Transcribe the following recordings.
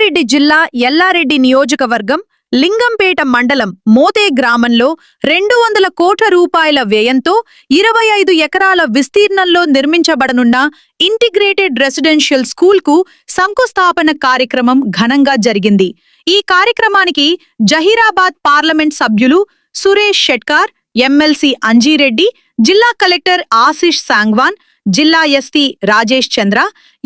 రంగారెడ్డి జిల్లా ఎల్లారెడ్డి నియోజకవర్గం లింగంపేట మండలం మోతే గ్రామంలో 200 కోట్ల రూపాయల వ్యయంతో 25 ఎకరాల విస్తీర్ణంలో నిర్మించబడనున్న ఇంటిగ్రేటెడ్ రెసిడెన్షియల్ స్కూల్కు శంకుస్థాపన కార్యక్రమం ఘనంగా జరిగింది. ఈ కార్యక్రమానికి జహీరాబాద్ పార్లమెంట్ సభ్యులు సురేష్ షెట్కార్, ఎమ్మెల్సీ అంజీరెడ్డి, జిల్లా కలెక్టర్ ఆశిష్ సాంగ్వాన్, జిల్లా ఎస్పీ రాజేష్ చంద్ర,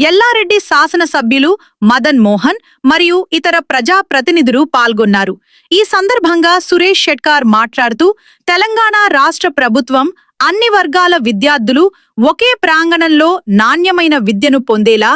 ఎల్లారెడ్డి శాసనసభ్యులు మదన్ మోహన్ మరియు ఇతర ప్రజా ప్రతినిధులు పాల్గొన్నారు. ఈ సందర్భంగా సురేష్ షెట్కార్ మాట్లాడుతూ, తెలంగాణ రాష్ట్ర ప్రభుత్వం అన్ని వర్గాల విద్యార్థులు ఒకే ప్రాంగణంలో నాణ్యమైన విద్యను పొందేలా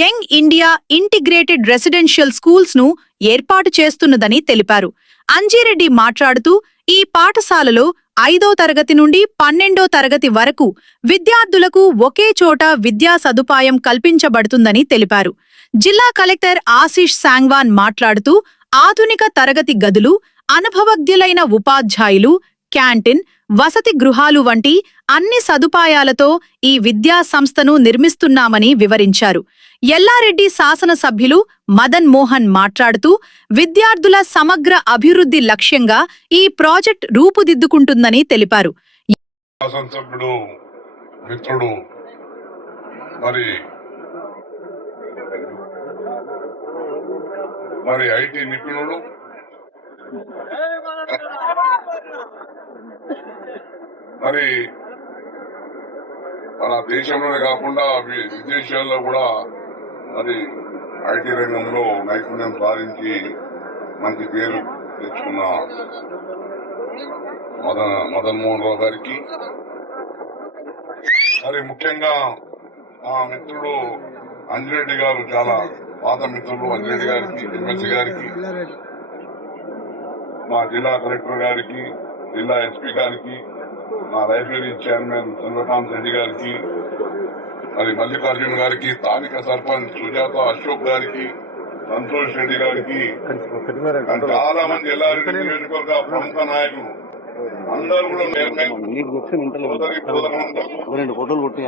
young India integrated residential schools ను ఏర్పాటు చేస్తున్నదని తెలిపారు. అంజీరెడ్డి మాట్లాడుతూ, ఈ పాఠశాలలో 5వ తరగతి నుండి 12వ తరగతి వరకు విద్యార్థులకు ఒకే చోట విద్యా సదుపాయం కల్పించబడుతుందని తెలిపారు. జిల్లా కలెక్టర్ ఆశిష్ సాంగ్వాన్ మాట్లాడుతూ, ఆధునిక తరగతి గదులు, అనుభవజ్ఞులైన ఉపాధ్యాయులు, క్యాంటీన్, వసతి గృహాలు వంటి అన్ని సదుపాయాలతో ఈ విద్యా సంస్థను నిర్మిస్తున్నామని వివరించారు. ఎల్లారెడ్డి శాసనసభ్యులు మదన్ మోహన్ మాట్లాడుతూ, విద్యార్థుల సమగ్ర అభివృద్ధి లక్ష్యంగా ఈ ప్రాజెక్ట్ రూపుదిద్దుకుంటుందని తెలిపారు. శాసనసభ్యుడు మిత్రుడు మరి ఐటీ నిపుణుడు మరి మన దేశంలోనే కాకుండా విదేశాల్లో కూడా మరి ఐటీ రంగంలో నైపుణ్యం సాధించి మంచి పేరు తెచ్చుకున్న మదన్ మోహన్ రావు గారికి, మరి ముఖ్యంగా మా మిత్రుడు అంజిరెడ్డి గారు, చాలా పాత మిత్రులు అంజిరెడ్డి గారికి, ఎమ్మెల్సీ గారికి, మా జిల్లా కలెక్టర్ గారికి, జిల్లా ఎస్పీ గారికి, మా లైబ్రరీ చైర్మన్ చంద్రకాంత్ రెడ్డి గారికి, మరి మల్లికార్జున గారికి, స్థానిక సర్పంచ్ సుజాత అశోక్ గారికి, సంతోష్ రెడ్డి గారికి, చాలా మంది ఎల్లారెడ్డి నియోజకవర్గ ప్రముఖ నాయకులు అందరూ కూడా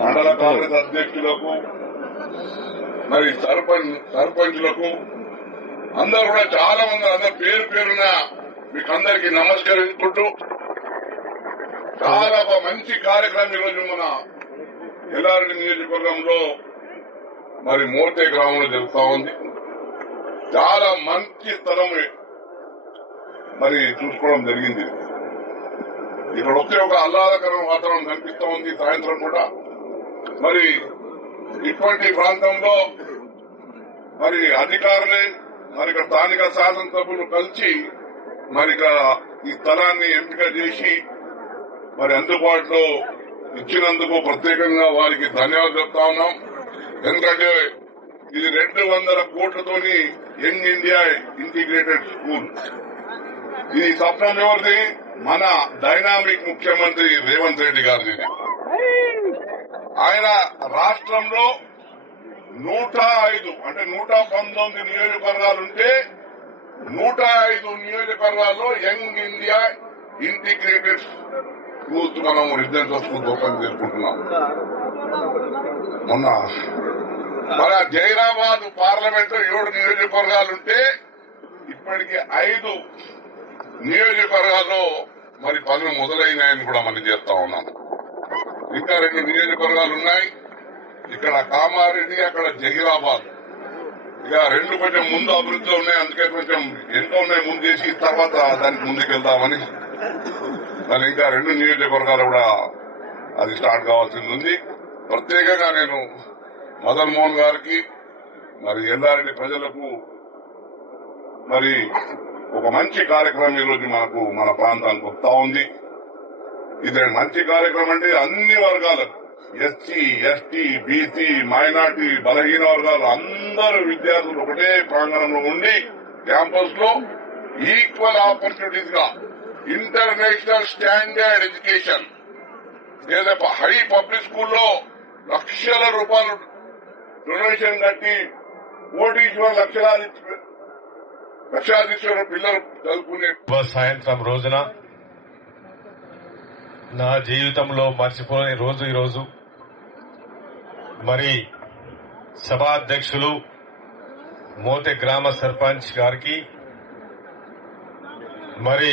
మండల కాంగ్రెస్ అధ్యక్షులకు, మరి సర్పంచ్లకు అందరూ కూడా చాలా మంది, అందరు పేరు పేరున మీకు అందరికీ నమస్కరించుకుంటూ, చాలా మంచి కార్యక్రమం ఈరోజు మన ఎల్లారెడ్డి నియోజకవర్గంలో మరి మోతే గ్రామంలో జరుగుతా ఉంది. చాలా మంచి స్థలం మరి చూసుకోవడం జరిగింది. ఇక్కడ వస్తే ఒక ఆహ్లాదకరమైన వాతావరణం కనిపిస్తూ ఉంది. సాయంత్రం కూడా మరి ఇటువంటి ప్రాంతంలో మరి అధికారులే, మరి ఇక్కడ స్థానిక శాసనసభ్యులు కలిసి మరి ఇక్కడ ఈ స్థలాన్ని ఎంపిక చేసి మరి అందుబాటులో ఇచ్చినందుకు ప్రత్యేకంగా వారికి ధన్యవాదాలు చెప్తా ఉన్నాం. ఎందుకంటే ఇది 200 కోట్లతోని యంగ్ ఇండియా ఇంటిగ్రేటెడ్ స్కూల్. ఇది స్వప్నం ఎవరిది? మన డైనామిక్ ముఖ్యమంత్రి రేవంత్ రెడ్డి గారిది. ఆయన రాష్ట్రంలో 105 అంటే 119 నియోజకవర్గాలుంటే 105 నియోజకవర్గాల్లో యంగ్ ఇండియా ఇంటిగ్రేటెడ్ స్కూల్స్ మనం రెసిడెన్షియల్ స్కూల్స్ ఓపెన్ చేసుకుంటున్నాం. మొన్న మన జహీరాబాద్ పార్లమెంట్ 7 నియోజకవర్గాలుంటే ఇప్పటికి 5 నియోజకవర్గాల్లో మరి పనులు మొదలైనాయని కూడా మనం చేస్తా ఉన్నాం. ఇంకా 2 నియోజకవర్గాలు ఉన్నాయి. ఇక్కడ కామారెడ్డి, అక్కడ జహీరాబాద్. ఇక 2 కొంచెం ముందు అభివృద్ధిలో ఉన్నాయి. అందుకే కొంచెం ఎంత ఉన్నాయి ముందు చేసి తర్వాత దానికి ముందుకెళ్తామని. మరి ఇంకా 2 నియోజకవర్గాలు కూడా అది స్టార్ట్ కావాల్సింది ఉంది. ప్రత్యేకంగా నేను మదన్ మోహన్ గారికి, మరి ఎల్లారెడ్డి ప్రజలకు మరి ఒక మంచి కార్యక్రమం ఈరోజు మనకు మన ప్రాంతానికి వస్తా ఉంది. ఇది మంచి కార్యక్రమం అంటే అన్ని వర్గాలకు, ఎస్సీ, ఎస్టీ, బీసీ, మైనార్టీ, బలహీన వర్గాలు అందరూ విద్యార్థులు ఒకటే ప్రాంగణంలో ఉండి క్యాంపస్ లో ఈక్వల్ ఆపర్చునిటీస్ గా ఇంటర్నేషనల్ స్టాండర్డ్ ఎడ్యుకేషన్, లేదా హై పబ్లిక్ స్కూల్లో లక్షల రూపాయలు డొనేషన్ కట్టి లక్షాధీశ్వర పిల్లలు చదువుకునే సాయంత్రం రోజున నా జీవితంలో మర్చిపోని రోజు ఈరోజు. మరి సభాధ్యక్షులు మోతే గ్రామ సర్పంచ్ గారికి, మరి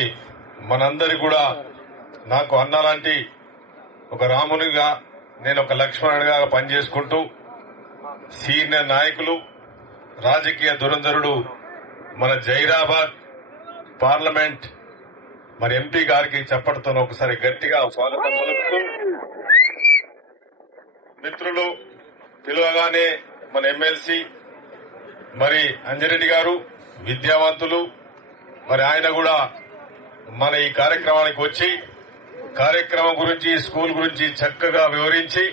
మనందరి కూడా నాకు అన్నలాంటి ఒక రామునిగా, నేను ఒక లక్ష్మణుడిగా పనిచేసుకుంటూ సీనియర్ నాయకులు, రాజకీయ దురంధరుడు మన జైరాబాద్ పార్లమెంట్ మరి ఎంపీ గారికి చప్పటితో ఒకసారి గట్టిగా స్వాగతం పలుకుతూ, మిత్రులు పిలువగానే మన ఎమ్మెల్సీ మరి అంజిరెడ్డి గారు విద్యావంతులు, మరి ఆయన కూడా మన ఈ కార్యక్రమానికి వచ్చి కార్యక్రమం గురించి, స్కూల్ గురించి చక్కగా వివరించి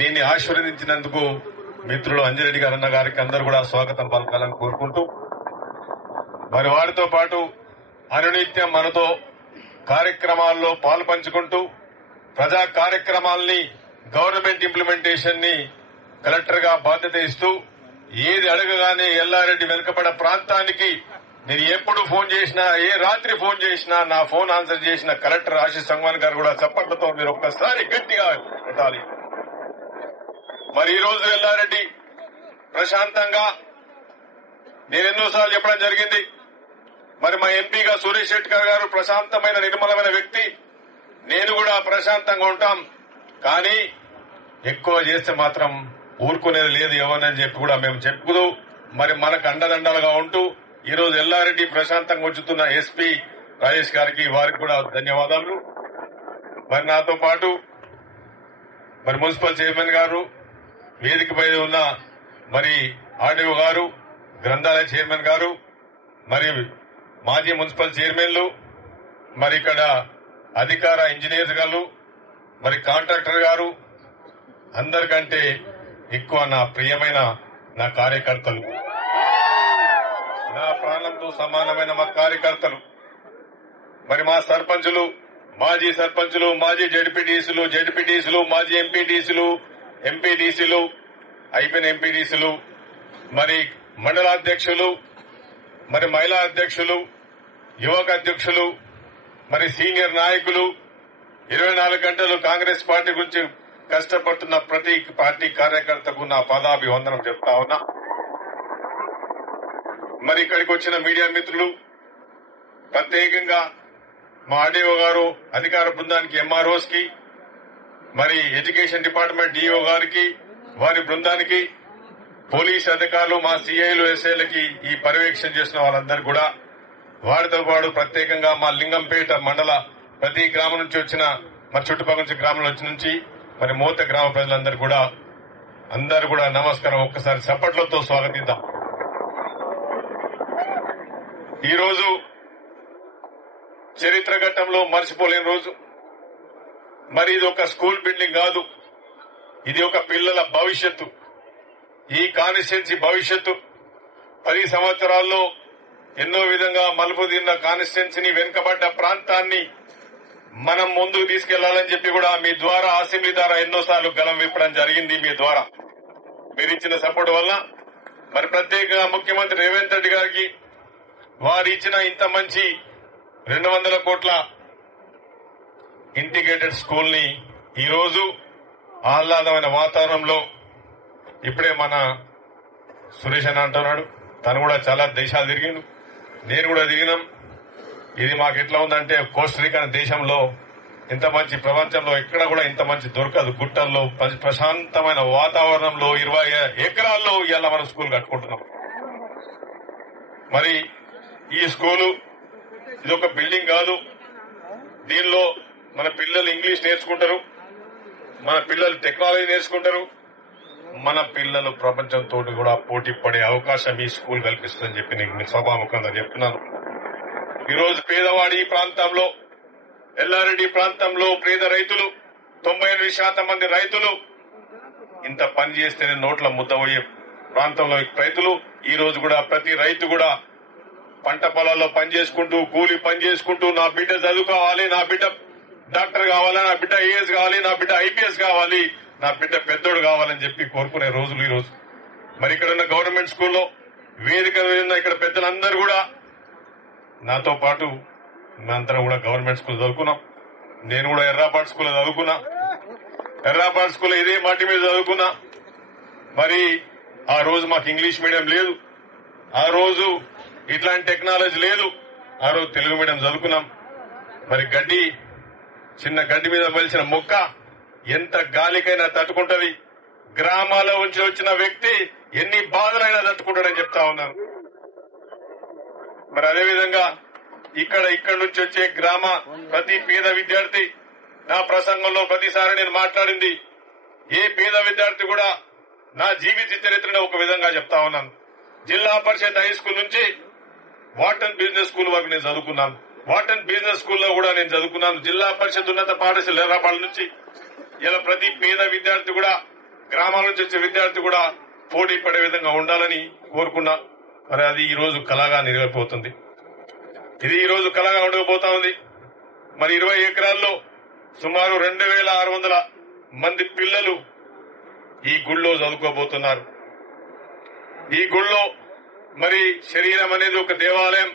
దీన్ని ఆశీర్వదించినందుకు మిత్రులు అంజిరెడ్డి గారు అన్న గారికి అందరూ కూడా స్వాగతం పలకాలని కోరుకుంటూ, మరి వారితో పాటు అనునిత్యం మనతో కార్యక్రమాల్లో పాల్పంచుకుంటూ ప్రజా కార్యక్రమాల్ని, గవర్నమెంట్ ఇంప్లిమెంటేషన్ ని కలెక్టర్ గా బాధ్యత ఇస్తూ ఏది అడగగానే ఎల్లారెడ్డి వెనుకబడ ప్రాంతానికి నేను ఎప్పుడు ఫోన్ చేసినా, ఏ రాత్రి ఫోన్ చేసినా నా ఫోన్ ఆన్సర్ చేసిన కలెక్టర్ ఆశీష్ సంగ్వాన్ గారు కూడా చప్పట్లతో మీరు ఒక్కసారి గట్టిగా పెట్టాలి. మరి ఈ రోజు ఎల్లారెడ్డి ప్రశాంతంగా, నేను ఎన్నోసార్లు చెప్పడం జరిగింది, మరి మా ఎంపీగా సురేష్ శెట్కర్ గారు ప్రశాంతమైన నిర్మలమైన వ్యక్తి, నేను కూడా ప్రశాంతంగా ఉంటాం, కానీ ఎక్కువ చేస్తే మాత్రం ఊరుకునేది లేదు ఎవరని చెప్పి కూడా మేము చెప్పుతూ, మరి మనకు అండదండలుగా ఉంటూ ఈ రోజు ఎల్లారెడ్డి ప్రశాంతంగా ఉంచుతున్న ఎస్పీ రాజేష్ గారికి, వారికి కూడా ధన్యవాదాలు. మరి నాతో పాటు మరి మున్సిపల్ చైర్మన్ గారు, వేదికపై ఉన్న మరి ఆర్డీఓ గారు, గ్రంథాలయ చైర్మన్ గారు, మరి మాజీ మున్సిపల్ చైర్మన్లు, మరి ఇక్కడ అధికార ఇంజనీర్స్ గారు, మరి కాంట్రాక్టర్ గారు, అందరికంటే ఎక్కువ నా ప్రియమైన నా కార్యకర్తలు, నా ప్రాణంతో సమానమైన మా కార్యకర్తలు, మరి మా సర్పంచులు, మాజీ సర్పంచులు, మాజీ జడ్పీటీసీలు, మాజీ ఎంపీడీసీలు, అయిపోయిన ఎంపీడీసీలు, మరి మండలాధ్యక్షులు, మరి మహిళా అధ్యక్షులు, యువక అధ్యక్షులు, మరి సీనియర్ నాయకులు, 24 గంటలు కాంగ్రెస్ పార్టీ గురించి కష్టపడుతున్న ప్రతి పార్టీ కార్యకర్తకు నా పాదాభివందనం చెప్తా ఉన్నా. మరి ఇక్కడికి వచ్చిన మీడియా మిత్రులు, ప్రత్యేకంగా మా ఆర్డీఓ గారు, అధికార బృందానికి, ఎంఆర్ఓస్ కి, మరి ఎడ్యుకేషన్ డిపార్ట్మెంట్ డిఓ గారికి, వారి బృందానికి, పోలీస్ అధికారులు, మా సిఐలు, ఎస్ఐలకి, ఈ పర్యవేక్షణ చేసిన వాళ్ళందరూ కూడా, వారితో పాటు ప్రత్యేకంగా మా లింగంపేట మండల ప్రతి గ్రామం నుంచి వచ్చిన, మరి చుట్టుపక్కల నుంచి గ్రామాల నుంచి మరి మోత గ్రామ ప్రజలందరూ కూడా నమస్కారం. ఒక్కసారి చప్పట్లతో స్వాగతిద్దాం. ఈ రోజు చరిత్ర ఘట్టంలో మర్చిపోలేని రోజు. మరి ఇది ఒక స్కూల్ బిల్డింగ్ కాదు, ఇది ఒక పిల్లల భవిష్యత్తు. ఈ కాన్స్టిట్యున్సీ భవిష్యత్తు 10 సంవత్సరాల్లో ఎన్నో విధంగా మలుపు తిన్న కాన్స్టిట్యున్సీని, వెనుకబడ్డ ప్రాంతాన్ని మనం ముందుకు తీసుకెళ్లాలని చెప్పి కూడా మీ ద్వారా, అసెంబ్లీ ద్వారా ఎన్నోసార్లు గలం విప్పడం జరిగింది. మీ ద్వారా మీరు ఇచ్చిన సపోర్ట్ వల్ల, మరి ప్రత్యేకంగా ముఖ్యమంత్రి రేవంత్ రెడ్డి గారికి వారు ఇచ్చిన ఇంత మంచి 200 కోట్ల ఇంటిగ్రేటెడ్ స్కూల్ ని ఈరోజు ఆహ్లాదమైన వాతావరణంలో, ఇప్పుడే మన సురేష్ అని అంటున్నాడు, తను కూడా చాలా దేశాలు తిరిగిండు, నేను కూడా తిరిగినాం. ఇది మాకు ఎట్లా ఉందంటే, కోస్టరికా అనే దేశంలో ఇంత మంచి, ప్రపంచంలో ఎక్కడ కూడా ఇంత మంచి దొరకదు. గుట్టల్లో ప్రశాంతమైన వాతావరణంలో 20 ఎకరాల్లో ఇవాళ మనం స్కూల్ కట్టుకుంటున్నాం. మరి ఈ స్కూలు ఇది ఒక బిల్డింగ్ కాదు, దీనిలో మన పిల్లలు ఇంగ్లీష్ నేర్చుకుంటారు, మన పిల్లలు టెక్నాలజీ నేర్చుకుంటారు, మన పిల్లలు ప్రపంచంతో కూడా పోటీ పడే అవకాశం ఈ స్కూల్ కల్పిస్తుందని చెప్పి నేను సభాముఖంగా చెప్తున్నాను. ఈరోజు పేదవాడి ప్రాంతంలో, ఎల్లారెడ్డి ప్రాంతంలో పేద రైతులు, 98% మంది రైతులు ఇంత పని చేస్తేనే నోట్ల ముద్దబోయే ప్రాంతంలో రైతులు ఈ రోజు కూడా, ప్రతి రైతు కూడా పంట పొలాల్లో పనిచేసుకుంటూ, కూలి పని చేసుకుంటూ, నా బిడ్డ చదువుకోవాలి, నా బిడ్డ డాక్టర్ కావాలి, నా బిడ్డ ఐఏఎస్ కావాలి, నా బిడ్డ ఐపీఎస్ కావాలి, నా బిడ్డ పెద్దోడు కావాలని చెప్పి కోరుకునే రోజులు ఈ రోజు. మరి ఇక్కడ ఉన్న గవర్నమెంట్ స్కూల్లో వేదిక ఉన్న ఇక్కడ పెద్దలందరూ కూడా నాతో పాటు మేమందరం కూడా గవర్నమెంట్ స్కూల్ చదువుకున్నాం. నేను కూడా ఎర్రాపాటు స్కూల్లో చదువుకున్నా, ఎర్రాపాటు స్కూల్లో ఇదే మట్టి మీద చదువుకున్నా. మరి ఆ రోజు మాకు ఇంగ్లీష్ మీడియం లేదు, ఆ రోజు ఇట్లాంటి టెక్నాలజీ లేదు. ఆ రోజు తెలుగు మీడియం చదువుకున్నాం. మరి గడ్డి, చిన్న గడ్డి మీద మలిచిన మొక్క ఎంత గాలికైనా తట్టుకుంటది. గ్రామాల నుంచి వచ్చిన వ్యక్తి ఎన్ని బాధలైనా తట్టుకుంటాడని చెప్తా ఉన్నాను. మరి అదేవిధంగా ఇక్కడ నుంచి వచ్చే గ్రామ ప్రతి పేద విద్యార్థి, నా ప్రసంగంలో ప్రతిసారి నేను మాట్లాడింది, ఏ పేద విద్యార్థి కూడా నా జీవిత చరిత్రను ఒక విధంగా చెప్తా ఉన్నాను. జిల్లా పరిషత్ హై స్కూల్ నుంచి వాటన్ బిజినెస్ స్కూల్ వరకు నేను చదువుకున్నాను. వాటన్ బిజినెస్ స్కూల్లో కూడా నేను చదువుకున్నాను. జిల్లా పరిషత్ ఉన్నత పాఠశాల ఎర్రాపాళ్ళ నుంచి ఇలా ప్రతి పేద విద్యార్థి కూడా, గ్రామాల నుంచి వచ్చే విద్యార్థి కూడా పోటీ పడే విధంగా ఉండాలని కోరుకున్నా. మరి అది ఈ రోజు కళగా నెరవేరిపోతుంది. ఇది ఈ రోజు కళగా ఉండకపోతా ఉంది. మరి 20 ఎకరాల్లో సుమారు 2600 మంది పిల్లలు ఈ గుళ్ళో చదువుకోబోతున్నారు. ఈ గుళ్ళో మరి శరీరం అనేది ఒక దేవాలయం.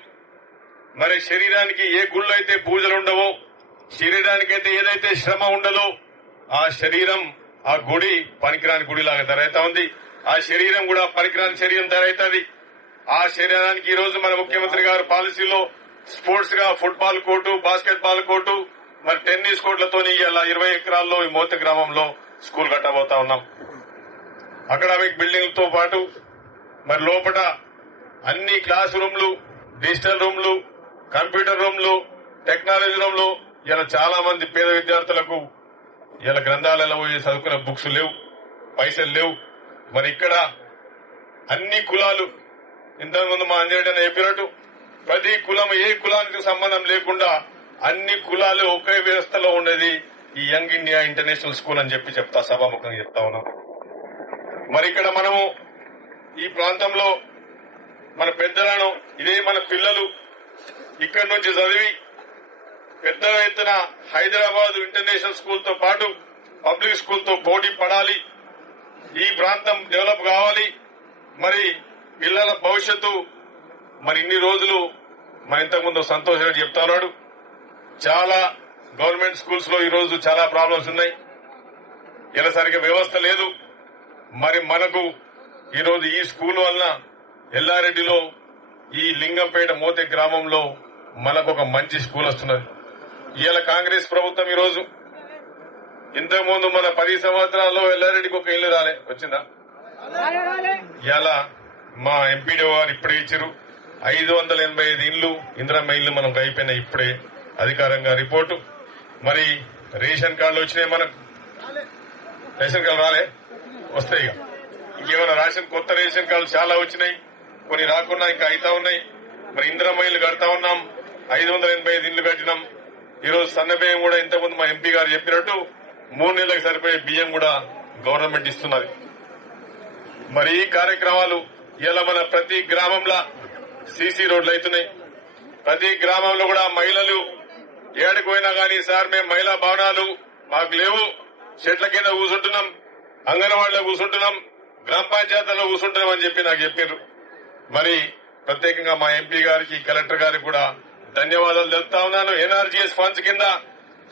మరి శరీరానికి ఏ గుళ్ళో అయితే పూజలు ఉండవో, శరీరానికైతే ఏదైతే శ్రమ ఉండదో, ఆ శరీరం, ఆ గుడి పనికిరాని గుడిలాగా తయారైతా ఉంది. ఆ శరీరం కూడా పనికిరాని శరీరం తయారైతుంది. ఆ శరీరానికి ఈ రోజు మన ముఖ్యమంత్రి గారు పాలసీలో స్పోర్ట్స్ గా football court, basket ball court, మరి టెన్నిస్ కోర్టులతో ఇలా 20 ఎకరాల్లో ఈ మోత గ్రామంలో స్కూల్ కట్టబోతా ఉన్నాం. అకాడమిక్ బిల్డింగ్ తో పాటు మరి లోపల అన్ని క్లాస్ రూమ్లు, డిజిటల్ రూమ్లు, కంప్యూటర్ రూమ్లు, టెక్నాలజీ రూమ్లు, ఇలా చాలా మంది పేద విద్యార్థులకు ఇలా గ్రంథాలలో పోయి చదువుకునే బుక్స్ లేవు, పైసలు లేవు. మరి ఇక్కడ అన్ని కులాలు, ఇంతకుముందు మా అంజరెడ్డి చెప్పినట్టు ప్రతి కులం, ఏ కులానికి సంబంధం లేకుండా అన్ని కులాలు ఒకే వ్యవస్థలో ఉండేది ఈ యంగ్ ఇండియా ఇంటర్నేషనల్ స్కూల్ అని చెప్తా సభాముఖంగా చెప్తా ఉన్నాం. మరి ఇక్కడ మనము ఈ ప్రాంతంలో మన పెద్దలను, ఇదే మన పిల్లలు ఇక్కడి నుంచి చదివి పెద్ద ఎత్తున హైదరాబాద్ ఇంటర్నేషనల్ స్కూల్ తో పాటు పబ్లిక్ స్కూల్ తో పోటీ పడాలి. ఈ ప్రాంతం డెవలప్ కావాలి. మరి పిల్లల భవిష్యత్తు, మరి ఇన్ని రోజులు మన ఇంతకుముందు సంతోష్ రెడ్డి చెప్తా ఉన్నాడు, చాలా గవర్నమెంట్ స్కూల్స్ లో ఈ రోజు చాలా ప్రాబ్లమ్స్ ఉన్నాయి. ఇలా సరిగ్గా వ్యవస్థ లేదు. మరి మనకు ఈ రోజు ఈ స్కూల్ వలన ఎల్లారెడ్డిలో ఈ లింగంపేట మోతే గ్రామంలో మనకు ఒక మంచి స్కూల్ వస్తున్నది. ఇవాళ కాంగ్రెస్ ప్రభుత్వం ఈ రోజు, ఇంతకుముందు మన 10 సంవత్సరాల్లో ఎల్లారెడ్డికి ఒక ఇల్లు వచ్చిందా? ఇవాళ మా ఎంపీడీఓ గారు ఇప్పుడే ఇచ్చారు 585 ఇళ్లు, ఇందిరమ్మ ఇళ్లు మనకు అయిపోయినాయి ఇప్పుడే అధికారంగా రిపోర్టు. మరి రేషన్ కార్డులు వచ్చినాయి మనకు, రేషన్ కార్డు రాలే, వస్తాయి. ఇంకేమైనా కొత్త రేషన్ కార్డులు చాలా వచ్చినాయి, కొన్ని రాకుండా ఇంకా అయితా ఉన్నాయి. మరి ఇందిరమ్మ ఇళ్లు కడతా ఉన్నాం, 585 ఇళ్లు కట్టినాం. ఈరోజు సన్న బియ్యం కూడా ఇంతకుముందు మా ఎంపీ గారు చెప్పినట్టు 3 నెలలకు సరిపోయే బియ్యం కూడా గవర్నమెంట్ ఇస్తున్నది. మరి ఈ కార్యక్రమాలు ఇలా మన ప్రతి గ్రామంలో సీసీ రోడ్లు అవుతున్నాయి. ప్రతి గ్రామంలో కూడా మహిళలు ఏడికి పోయినా కానీ, సార్ మేము మహిళా భవనాలు మాకు లేవు, చెట్ల కింద కూర్చుంటున్నాం, అంగన్వాడీలో కూర్చుంటున్నాం, గ్రామ పంచాయతీలో కూర్చుంటున్నాం అని చెప్పి నాకు చెప్పారు. మరి ప్రత్యేకంగా మా ఎంపీ గారికి, కలెక్టర్ గారికి కూడా ధన్యవాదాలు తెలుపుతా ఉన్నాను. ఎన్ఆర్జీఎస్ ఫండ్స్ కింద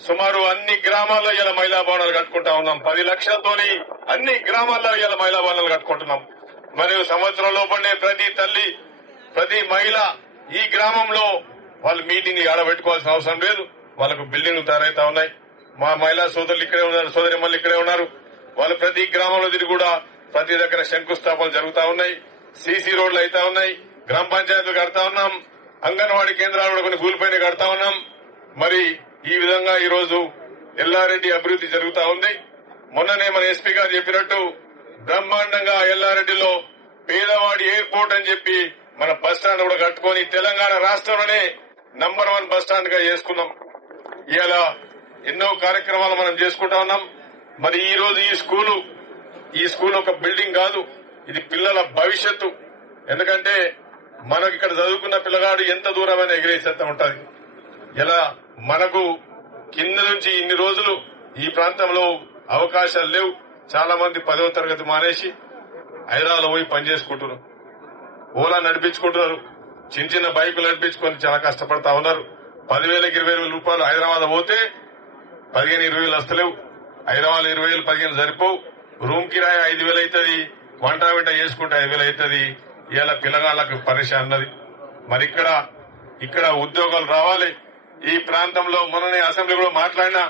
సుమారు అన్ని గ్రామాల్లో ఇలా మహిళా భవనాలు కట్టుకుంటా ఉన్నాం. 10 లక్షలతోని అన్ని గ్రామాల్లో ఇలా మహిళా భవనాలు కట్టుకుంటున్నాం. మరియు సంవత్సరంలో పడే ప్రతి తల్లి, ప్రతి మహిళ ఈ గ్రామంలో వాళ్ళు మీటింగ్ ఆడబెట్టుకోవాల్సిన అవసరం లేదు. వాళ్ళకు బిల్డింగ్లు తయారైతా ఉన్నాయి. మా మహిళా సోదరులు ఇక్కడే ఉన్నారు, సోదరిమల్లు ఇక్కడే ఉన్నారు. వాళ్ళు ప్రతి గ్రామంలో తిరిగి కూడా ప్రతి దగ్గర శంకుస్థాపనలు జరుగుతా ఉన్నాయి, సీసీ రోడ్లు అయితా ఉన్నాయి, గ్రామ పంచాయతీలు కడతా ఉన్నాం, అంగన్వాడీ కేంద్రాలు కూడా కొన్ని కూలిపోయిన కడతా ఉన్నాం. మరి ఈ విధంగా ఈ రోజు ఎల్లారెడ్డి అభివృద్ధి జరుగుతా ఉంది. మొన్ననే మన ఎస్పీ గారు చెప్పినట్టు బ్రహ్మాండంగా ఎల్లారెడ్డిలో పేదవాడి ఎయిర్పోర్ట్ అని చెప్పి మన బస్ స్టాండ్ కూడా కట్టుకొని తెలంగాణ రాష్ట్రంలోనే నంబర్ 1 బస్ స్టాండ్ గా చేసుకున్నాం. ఇలా ఎన్నో కార్యక్రమాలు మనం చేసుకుంటా ఉన్నాం. మరి ఈ రోజు ఈ స్కూల్ ఒక బిల్డింగ్ కాదు, ఇది పిల్లల భవిష్యత్తు. ఎందుకంటే మనకు ఇక్కడ చదువుకున్న పిల్లగాడు ఎంత దూరమైనా ఎగిరేసేస్తా ఉంటది. ఇలా మనకు కింద నుంచి ఇన్ని రోజులు ఈ ప్రాంతంలో అవకాశాలు లేవు. చాలా మంది 10వ తరగతి మానేసి హైదరాబాద్ పోయి పనిచేసుకుంటున్నారు, ఓలా నడిపించుకుంటున్నారు, చిన్న చిన్న బైకులు నడిపించుకొని చాలా కష్టపడతా ఉన్నారు. 10,000 20,000 రూపాయలు హైదరాబాద్ పోతే 15-20 వస్తలేవు. హైదరాబాద్ 20,000-15,000 సరిపోవు. రూమ్ కిరాయి 5,000 అవుతుంది, వంట చేసుకుంటే 5,000 అవుతుంది. ఇలా పిల్లగాళ్ళకు పరిచయం అన్నది. మరి ఇక్కడ ఉద్యోగాలు రావాలి. ఈ ప్రాంతంలో మొన్ననే అసెంబ్లీ కూడా మాట్లాడినా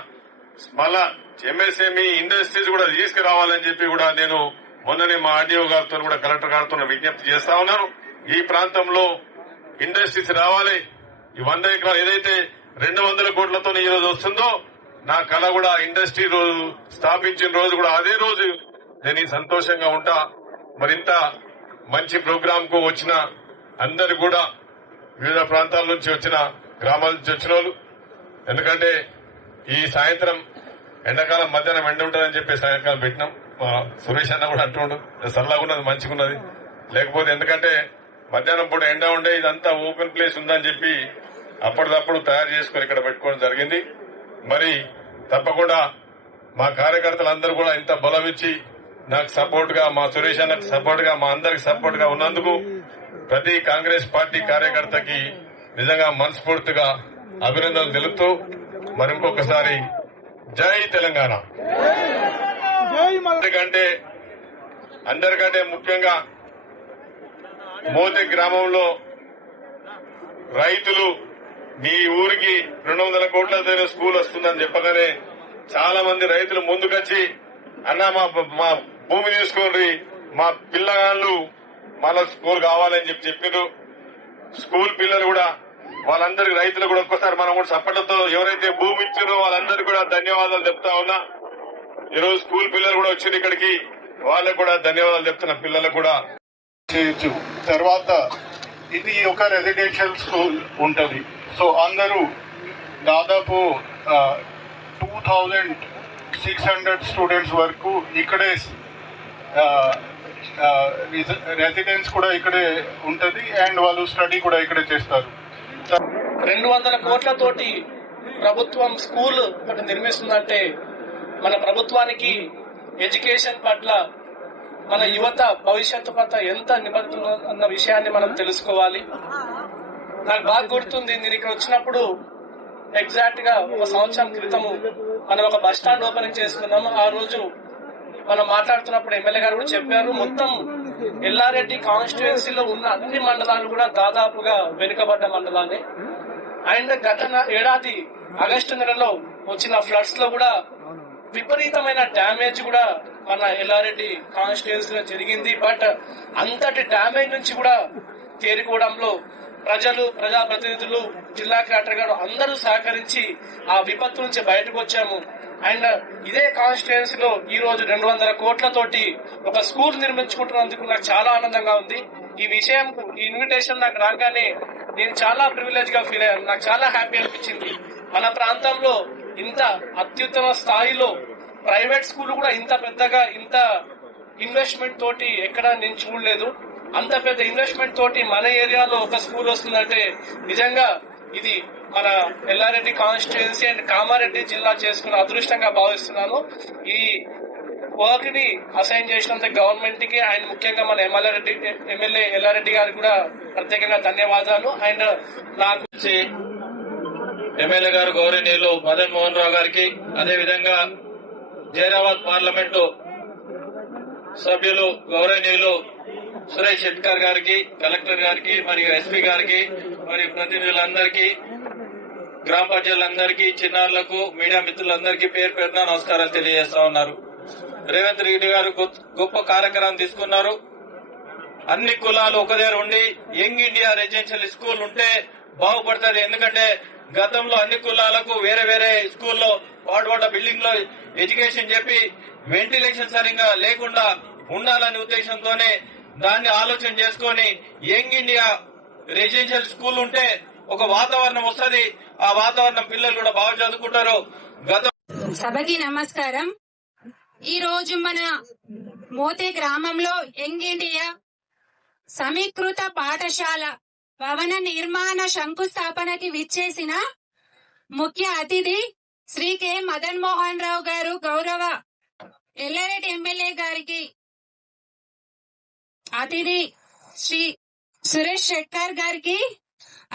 మళ్ళా ఎంఎస్ఎంఈ ఇండస్ట్రీస్ కూడా తీసుకురావాలని చెప్పి కూడా నేను మొన్ననే మా ఆర్డీఓ గారితో కూడా కలెక్టర్ గారితో విజ్ఞప్తి చేస్తా ఉన్నాను. ఈ ప్రాంతంలో ఇండస్ట్రీస్ రావాలి. ఈ 100 ఎకరాలు ఏదైతే 200 కోట్లతో ఈ రోజు వస్తుందో నా కళ కూడా ఇండస్ట్రీ రోజు స్థాపించిన రోజు కూడా అదే రోజు నేను ఈ సంతోషంగా ఉంటా. మరింత మంచి ప్రోగ్రామ్ కు వచ్చిన అందరు కూడా వివిధ ప్రాంతాల నుంచి వచ్చిన గ్రామాల నుంచి వచ్చిన వాళ్ళు, ఎందుకంటే ఈ సాయంత్రం ఎండాకాలం మధ్యాహ్నం ఎండ ఉంటుందని చెప్పి సాయంకాలం పెట్టినాం. మా సురేష్ అన్న కూడా అంటుండు చల్లగా ఉన్నది మంచిగా ఉన్నది, లేకపోతే ఎందుకంటే మధ్యాహ్నం పూట ఎండ ఉండే ఇదంతా ఓపెన్ ప్లేస్ ఉందని చెప్పి అప్పటిదప్పుడు తయారు చేసుకుని ఇక్కడ పెట్టుకోవడం జరిగింది. మరి తప్పకుండా మా కార్యకర్తలందరూ కూడా ఇంత బలం ఇచ్చి నాకు సపోర్ట్ గా, మా సురేష్ అన్నకు సపోర్ట్ గా, మా అందరికి సపోర్ట్ గా ఉన్నందుకు ప్రతి కాంగ్రెస్ పార్టీ కార్యకర్తకి నిజంగా మనస్ఫూర్తిగా అభినందనలు తెలుపుతూ మరి ఇంకొకసారి జై తెలంగాణ. అందరికంటే ముఖ్యంగా మోతే గ్రామంలో రైతులు మీ ఊరికి 200 కోట్లతో స్కూల్ వస్తుందని చెప్పగానే చాలా మంది రైతులు ముందుకొచ్చి అన్న మా భూమి తీసుకోండి, మా పిల్లగాళ్ళు మళ్ళా స్కూల్ కావాలని చెప్పారు. స్కూల్ పిల్లలు కూడా వాళ్ళందరికీ రైతులు కూడా ఒక్కసారి మనం కూడా చప్పట్లతో ఎవరైతే భూమి ఇచ్చారో వాళ్ళందరికీ కూడా ధన్యవాదాలు చెప్తా ఉన్నా. ఈరోజు స్కూల్ పిల్లలు కూడా వచ్చారు ఇక్కడికి, వాళ్ళకు కూడా ధన్యవాదాలు చెప్తున్నా. పిల్లలకు కూడా చేయొచ్చు. తర్వాత ఇది ఒక రెసిడెన్షియల్ స్కూల్ ఉంటది. సో అందరూ దాదాపు 2600 స్టూడెంట్స్ వరకు ఇక్కడే రెసిడెన్స్ కూడా ఇక్కడే ఉంటది అండ్ వాళ్ళు స్టడీ కూడా ఇక్కడే చేస్తారు. 200 కోట్లతోటి ప్రభుత్వం స్కూల్ ఒకటి నిర్మిస్తుందంటే మన ప్రభుత్వానికి ఎడ్యుకేషన్ పట్ల, మన యువత భవిష్యత్తు పట్ల ఎంత నిబద్ధత అన్న విషయాన్ని మనం తెలుసుకోవాలి. నాకు బాగా గుర్తుంది, నేను ఇక్కడ వచ్చినప్పుడు ఎగ్జాక్ట్ గా 1 సంవత్సరం క్రితము మనం ఒక బస్ స్టాండ్ ఓపెనింగ్ చేసుకున్నాము. ఆ రోజు మనం మాట్లాడుతున్నప్పుడు ఎమ్మెల్యే గారు కూడా చెప్పారు, మొత్తం ఎల్లారెడ్డి కాన్స్టిట్యుయెన్సీలో ఉన్న అన్ని మండలాలు కూడా దాదాపుగా వెనుకబడ్డ మండలాలే. అండ్ గత ఏడాది ఆగస్టు నెలలో వచ్చిన ఫ్లడ్స్ లో కూడా విపరీతమైన డ్యామేజ్ కూడా మన ఎల్లారెడ్డి కాన్స్టిట్యుయెన్సీలో జరిగింది. బట్ అంతటి డ్యామేజ్ నుంచి కూడా తేరుకోవడంలో ప్రజలు, ప్రజాప్రతినిధులు, జిల్లా కలెక్టర్ గారు అందరూ సహకరించి ఆ విపత్తు నుంచి బయటకు వచ్చాము. అండ్ ఇదే కాన్స్టిట్యుయెన్సీలో ఈ రోజు 200 కోట్లతోటి ఒక స్కూల్ నిర్మించుకుంటున్నందుకు నాకు చాలా ఆనందంగా ఉంది. ఈ విషయం, ఈ ఇన్విటేషన్ నాకు రాగానే నేను చాలా ప్రివిలేజ్ గా ఫీల్ అయ్యాను. నాకు చాలా హ్యాపీ అనిపించింది. మన ప్రాంతంలో ఇంత అత్యుత్తమ స్థాయిలో ప్రైవేట్ స్కూల్ కూడా ఇంత పెద్దగా, ఇంత ఇన్వెస్ట్మెంట్ తోటి ఎక్కడ నేను చూడలేదు. అంత పెద్ద ఇన్వెస్ట్మెంట్ తోటి మన ఏరియాలో ఒక స్కూల్ వస్తుందంటే నిజంగా ఇది మన ఎల్లారెడ్డి కాన్స్టిట్యుయెన్సీ అండ్ కామారెడ్డి జిల్లా చేసుకున్న అదృష్టంగా భావిస్తున్నాను. ఈ వర్క్ ని అసైన్ చేసినందుకు గవర్నమెంట్ కి అండ్ ముఖ్యంగా మన ఎమ్మెల్యే ఎల్లారెడ్డి గారికి కూడా ప్రత్యేకంగా ధన్యవాదాలు. అండ్ నాకు ఎమ్మెల్యే గారు గౌరవనీయులు మదన్ మోహన్ రావు గారికి, అదేవిధంగా జైరాబాద్ పార్లమెంటు సభ్యులు గౌరవనీయులు సురేష్ శెట్కర్ గారికి, కలెక్టర్ గారికి, మరియు ఎస్పీ గారికి, మరియు ప్రతినిధులందరికీ, గ్రామ ప్రజలందరికీ, చిన్నారులకు, మీడియా మిత్రులందరికీ పేరు పేరున నమస్కారాలు తెలియజేస్తా ఉన్నారు. రేవంత్ రెడ్డి గారు గొప్ప కార్యక్రమం తీసుకున్నారు. అన్ని కులాలు ఒక దగ్గర ఉండి యంగ్ ఇండియా రెసిడెన్షియల్ స్కూల్ ఉంటే బాగుపడుతుంది. ఎందుకంటే గతంలో అన్ని కులాలకు వేరే వేరే స్కూల్లో పాడుపడ్డ బిల్డింగ్ లో ఎడ్యుకేషన్ చెప్పి వెంటిలేషన్ సరిగ్గా లేకుండా ఉండాలనే ఉద్దేశంతోనే దాన్ని ఆలోచన చేసుకుని యంగ్ ఇండియా రెసిడెన్షియల్ స్కూల్ ఉంటే ఒక వాతావరణం వస్తుంది. ఆ వాతావరణం పిల్లలు కూడా బాగా చదువుకుంటారు. సభకి నమస్కారం. ఈ రోజు మన మోతే గ్రామంలో యంగ్ ఇండియా సమీకృత పాఠశాల భవన నిర్మాణ శంకుస్థాపనకి విచ్చేసిన ముఖ్య అతిథి శ్రీ కె మదన్ మోహన్ రావు గారు, గౌరవ ఎల్లారెడ్డి ఎమ్మెల్యే గారికి, అతిథి శ్రీ సురేష్ శెట్కర్ గారికి,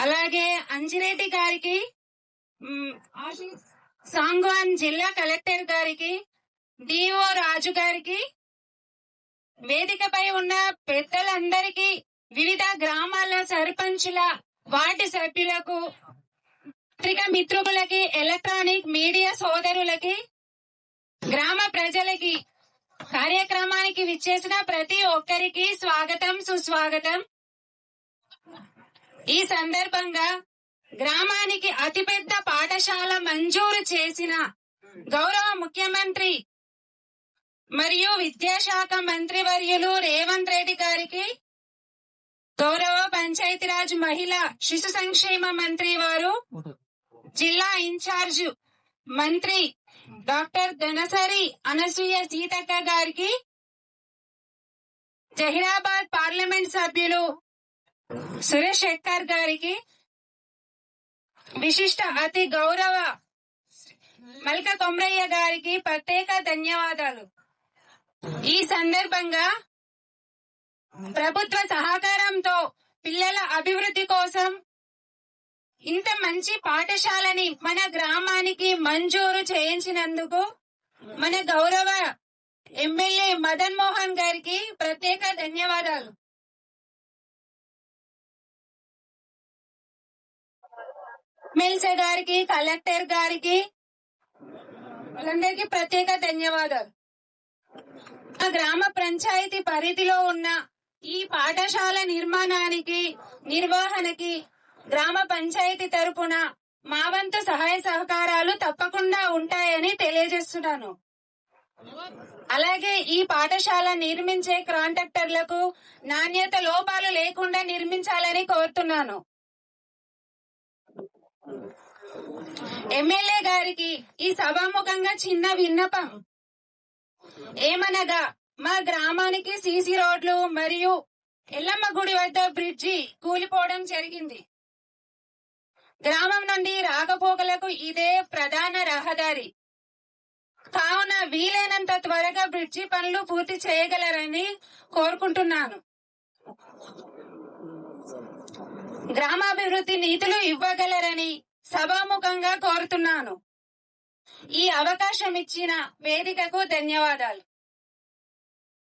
అలాగే అంజిరెడ్డి గారికి, సాంగ్వాన్ జిల్లా కలెక్టర్ గారికి, డిఓ రాజు గారికి, వేదికపై ఉన్న పెద్దలందరికీ వివిధ గ్రామాల సర్పంచుల వార్డు సభ్యులకు, పత్రికా మిత్రులకి, ఎలక్ట్రానిక్ మీడియా సోదరులకి, గ్రామ ప్రజలకి, కార్యక్రమానికి విచ్చేసిన ప్రతి ఒక్కరికి స్వాగతం, సుస్వాగతం. ఈ సందర్భంగా గ్రామానికి అతిపెద్ద పాఠశాల మంజూరు చేసిన గౌరవ ముఖ్యమంత్రి మరియు విద్యాశాఖ మంత్రివర్యులు రేవంత్ రెడ్డి గారికి, గౌరవ పంచాయతీరాజ్ మహిళా శిశు సంక్షేమ మంత్రి వారు, జిల్లా ఇన్ఛార్జ్ మంత్రి డాక్టర్ ధనసరి అనసూయ సీతక్క గారికి, జహీరాబాద్ పార్లమెంట్ సభ్యులు సురేష్ శెట్కర్ గారికి, విశిష్ట అతి గౌరవ మల్క కొమ్రయ్య గారికి ప్రత్యేక ధన్యవాదాలు. ఈ సందర్భంగా ప్రభుత్వ సహకారంతో పిల్లల అభివృద్ధి కోసం ఇంత మంచి పాఠశాలని మన గ్రామానికి మంజూరు చేయించినందుకు మన గౌరవ ఎమ్మెల్యే మదన్ మోహన్ గారికి ప్రత్యేక ధన్యవాదాలు. ఎమ్మెల్సీ గారికి, కలెక్టర్ గారికి, వాళ్ళందరికీ ప్రత్యేక ధన్యవాదాలు. గ్రామ పంచాయతీ పరిధిలో ఉన్న ఈ పాఠశాల నిర్మాణానికి, నిర్వహణకి గ్రామ పంచాయతీ తరపున మా వంతు సహాయ సహకారాలు తప్పకుండా ఉంటాయని తెలియజేస్తున్నాను. అలాగే ఈ పాఠశాల నిర్మించే కాంట్రాక్టర్లకు నాణ్యత లోపాలు లేకుండా నిర్మించాలని కోరుతున్నాను. ఎమ్మెల్యే గారికి ఈ సభాముఖంగా చిన్న విన్నపం ఏమనగా, మా గ్రామానికి సీసీ రోడ్లు మరియు ఎల్లమ్మ గుడి వద్ద బ్రిడ్జి కూలిపోవడం జరిగింది. గ్రామం నుండి రాకపోకలకు ఇదే ప్రధాన రహదారి కావున వీలైనంత త్వరగా బ్రిడ్జి పనులు పూర్తి చేయగలరని కోరుకుంటున్నాను. గ్రామాభివృద్ధి నిధులు ఇవ్వగలరని సభాముఖంగా కోరుతున్నాను. ఈ అవకాశం ఇచ్చిన వేదికకు ధన్యవాదాలు.